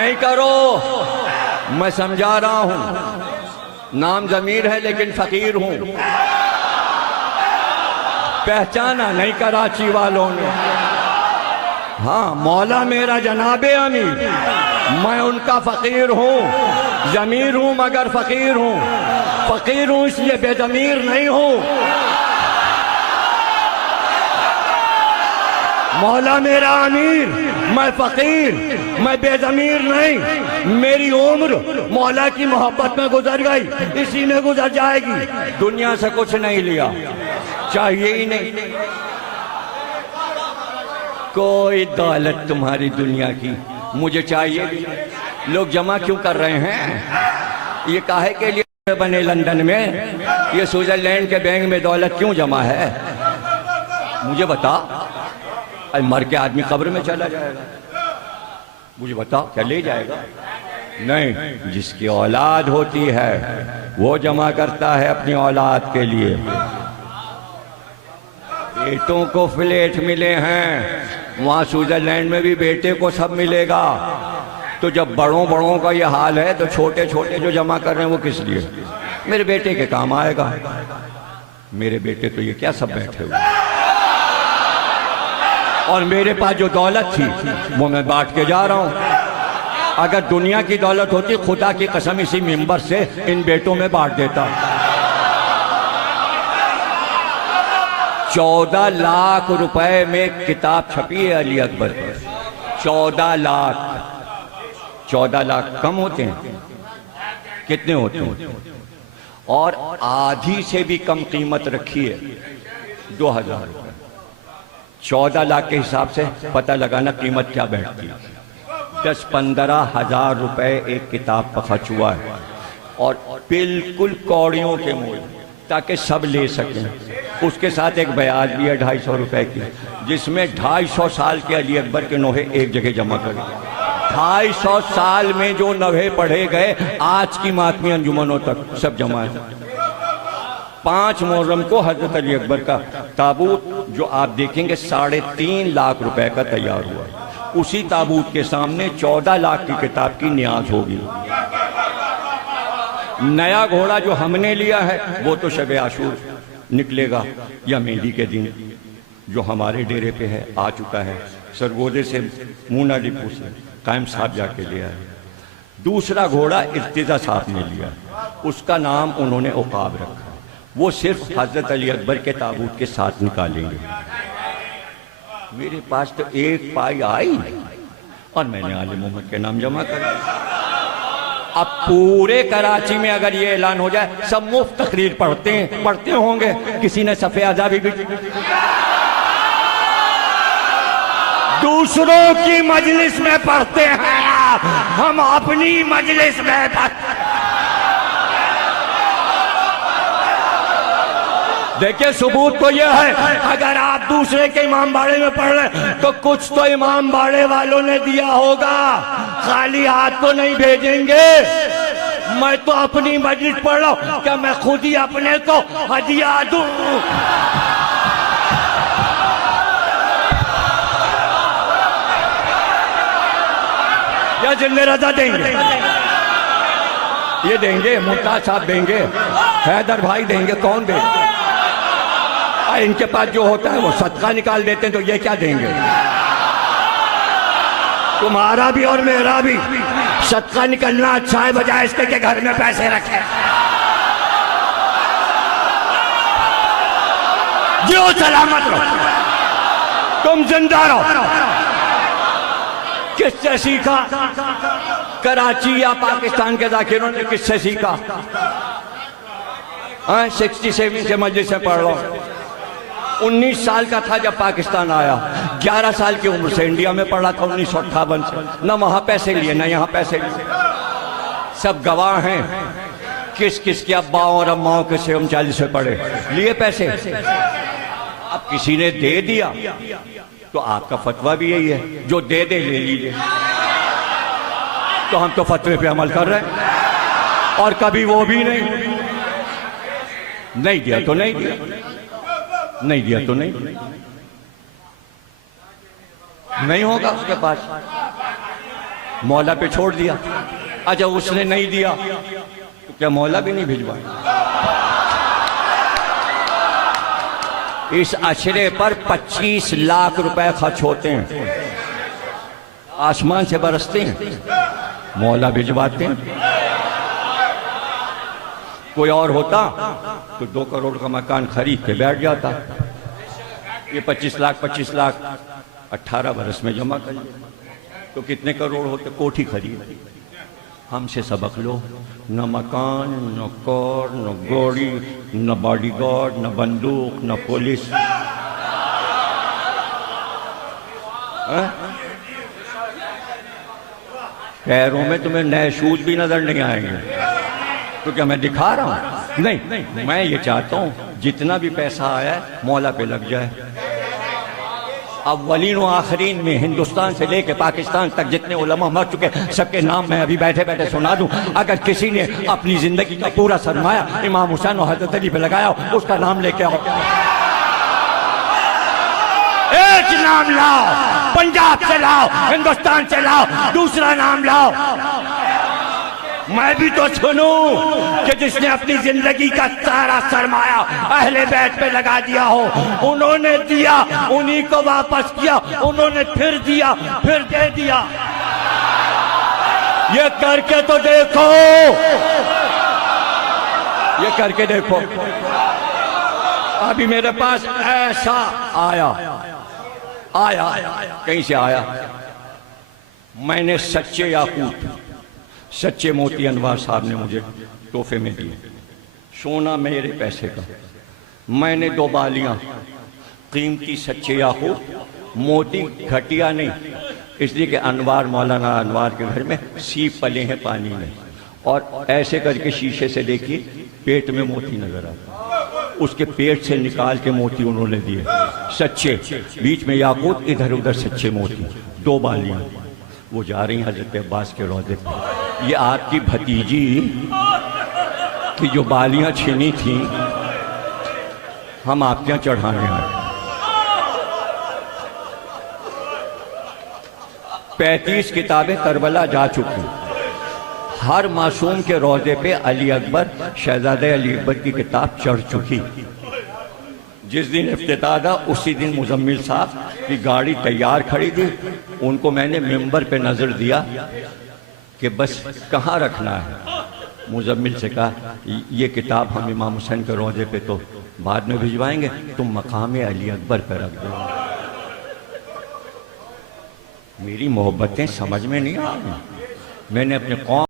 नहीं करो, मैं समझा रहा हूं। नाम जमीर है लेकिन फकीर हूं। पहचाना नहीं कराची वालों ने। हाँ, मौला मेरा जनाबे अमीर, मैं उनका फकीर हूं। जमीर हूं मगर फकीर हूं। फकीर हूं इसलिए बेजमीर नहीं हूं। मौला मेरा अमीर, मैं फकीर, मैं बेजमीर नहीं। मेरी उम्र मौला की मोहब्बत में गुजर गई, इसी में गुजर जाएगी। दुनिया से कुछ नहीं लिया, चाहिए ही नहीं। कोई दौलत तुम्हारी दुनिया की मुझे चाहिए भी नहीं। लोग जमा क्यों कर रहे हैं? ये काहे के लिए बने लंदन में? ये स्विट्जरलैंड के बैंक में दौलत क्यों जमा है? मुझे बता। अरे मर के आदमी कब्र में चला जाएगा, मुझे बता क्या ले जाएगा? नहीं, जिसकी औलाद होती है वो जमा करता है अपनी औलाद के लिए। बेटों को फ्लैट मिले हैं, वहां स्विट्जरलैंड में भी बेटे को सब मिलेगा। तो जब बड़ों बड़ों का ये हाल है तो छोटे छोटे जो जमा कर रहे हैं वो किस लिए? मेरे बेटे के काम आएगा। मेरे बेटे तो ये क्या सब बैठे हुए, और मेरे पास जो दौलत थी वो मैं बांट के जा रहा हूं। अगर दुनिया की दौलत होती, खुदा की कसम इसी मिंबर से इन बेटों में बांट देता। 14 लाख रुपए में किताब छपी है अली अकबर पर। 14 लाख। 14 लाख कम होते हैं? कितने होते हैं? और आधी से भी कम कीमत रखी है 2000 रुपए। 14 लाख के हिसाब से पता लगाना कीमत क्या बैठती है। 10-15 हजार रुपए एक किताब का खर्च हुआ है, और बिल्कुल कौड़ियों के मूल्य, ताकि सब ले सकें। उसके साथ एक ब्याज भी है 250 रुपए की, जिसमें 250 साल के अली अकबर के नोहे एक जगह जमा करें। 250 साल में जो नोहे पढ़े गए आज की मातमी अंजुमनों तक सब जमा है। 5 मुहर्रम को हजरत अली अकबर का ताबूत जो आप देखेंगे 3.5 लाख रुपए का तैयार हुआ। उसी ताबूत के सामने 14 लाख की किताब की न्याज होगी। नया घोड़ा जो हमने लिया है वो तो शब आशूर निकलेगा या मेहंदी के दिन, जो हमारे डेरे पे है, आ चुका है। सरगोदे से मूना डिपू से कायम साहब जाके लिया है। दूसरा घोड़ा इर्तिजा साहब ने लिया, उसका नाम उन्होंने उकाब रखा। वो सिर्फ हजरत अली अकबर के ताबूत के साथ निकालेंगे। मेरे पास तो एक पाई आई और मैंने आले मोहम्मद के नाम जमा कर दिया। अब पूरे कराची में अगर ये ऐलान हो जाए सब मुफ्त तकरीर पढ़ते होंगे। किसी ने सफ़े आज़ादी भी दूसरों की मजलिस में पढ़ते हैं, हम अपनी मजलिस में पढ़ते। देखिए सबूत तो यह है, अगर आप दूसरे के इमाम बाड़े में पढ़ रहे तो कुछ तो इमाम बाड़े वालों ने दिया होगा, खाली हाथ तो नहीं भेजेंगे। मैं तो अपनी मजलिस पढ़ रहा हूं, क्या मैं खुद ही अपने को हदिया दूं? या जिन्ने रजा देंगे? ये देंगे, मुमताज साहब देंगे, हैदर भाई देंगे, कौन देंगे? इनके पास जो होता है वो सदका निकाल देते हैं, तो ये क्या देंगे? तुम्हारा भी और मेरा भी सदका निकलना अच्छा है, बजाय इसके के घर में पैसे रखे। जो सलामत रहो, तुम जिंदा रहो। किससे सीखा? कराची या पाकिस्तान के जाकिरों ने किससे सीखा? 67 से मस्जिद से पढ़ लो। 19 साल का था जब पाकिस्तान आया, 11 साल की उम्र से इंडिया में पढ़ा था 1958 से। न वहाँ पैसे लिए न यहाँ पैसे लिए। सब गवाह हैं किस किस के अब्बाओं और अम्माओं के से 39 में पढ़े, लिए पैसे। अब किसी ने दे दिया तो आपका फतवा भी यही है, जो दे दे ले लीजिए। तो हम तो फतवे पे अमल कर रहे हैं, और कभी वो भी नहीं दिया तो नहीं दिया, नहीं दिया तो नहीं होगा उसके पास। मौला पे छोड़ दिया। अच्छा उसने नहीं दिया तो क्या मौला भी नहीं भिजवाएगा? इस अशरे पर 25 लाख रुपए खर्च होते हैं, आसमान से बरसते हैं, मौला भिजवाते हैं। कोई और होता तो 2 करोड़ का मकान खरीद के बैठ जाता। ये 25 लाख 18 बरस में जमा कर लिया तो कितने करोड़ होते? कोठी खरीद। हमसे सबक लो, न मकान, न कार, न गाड़ी, न बॉडीगार्ड, न बंदूक, न पुलिस। पैरों में तुम्हें नए शूज भी नजर नहीं आएंगे। तो क्या मैं दिखा रहा हूं? नहीं, मैं ये चाहता हूं जितना भी पैसा आया है मौला पे लग जाए। अव्वलीन व आखिरीन में हिंदुस्तान से लेके पाकिस्तान तक जितने उलमा मर चुके सबके नाम मैं अभी बैठे बैठे सुना दूं। अगर किसी ने अपनी जिंदगी का पूरा सरमाया इमाम हुसैन और हजरत अली पे लगाया उसका नाम लेके आओ। एक नाम लाओ, पंजाब से लाओ, हिंदुस्तान से लाओ, दूसरा नाम लाओ। मैं भी तो सुनूं कि जिसने अपनी जिंदगी का सारा सरमाया अहले बैत पे लगा दिया हो, उन्होंने दिया, उन्हीं को वापस किया, उन्होंने फिर दिया, फिर दे दिया। ये करके तो देखो, ये करके देखो। अभी मेरे पास ऐसा आया कहीं से आया, मैंने सच्चे याकूत, सच्चे मोती अनवार साहब ने मुझे तोहफे में दिए। सोना मेरे पैसे का। मैंने 2 बालियां कीमती सच्चे याकूत, मोती घटिया नहीं, इसलिए कि अनवार, मौलाना अनवार के घर में सीप पले हैं पानी में, और ऐसे करके शीशे से देखिए पेट में मोती नजर आता, उसके पेट से निकाल के मोती उन्होंने दिए सच्चे, बीच में याकूत, इधर उधर सच्चे मोती। 2 बालियां वो जा रही हैं हजरत अब्बास के रोज़े पर। ये आपकी भतीजी की जो बालियां छीनी थी हम आपके यहाँ चढ़ाने आए। 35 किताबें करबला जा चुकी। हर मासूम के रोज़े पे अली अकबर, शहजादे अली अकबर की किताब चढ़ चुकी। जिस दिन इफ्तिताह था उसी दिन मुजम्मिल साहब की गाड़ी तैयार खड़ी थी, उनको मैंने मिंबर पे नजर दिया कि बस कहाँ रखना है। मुजम्मिल से कहा ये किताब हम इमाम हुसैन के रोज़े पे तो बाद में भिजवाएंगे, तुम मकाम अली अकबर पे रख दो। मेरी मोहब्बतें समझ में नहीं आ रही। मैंने अपने कौम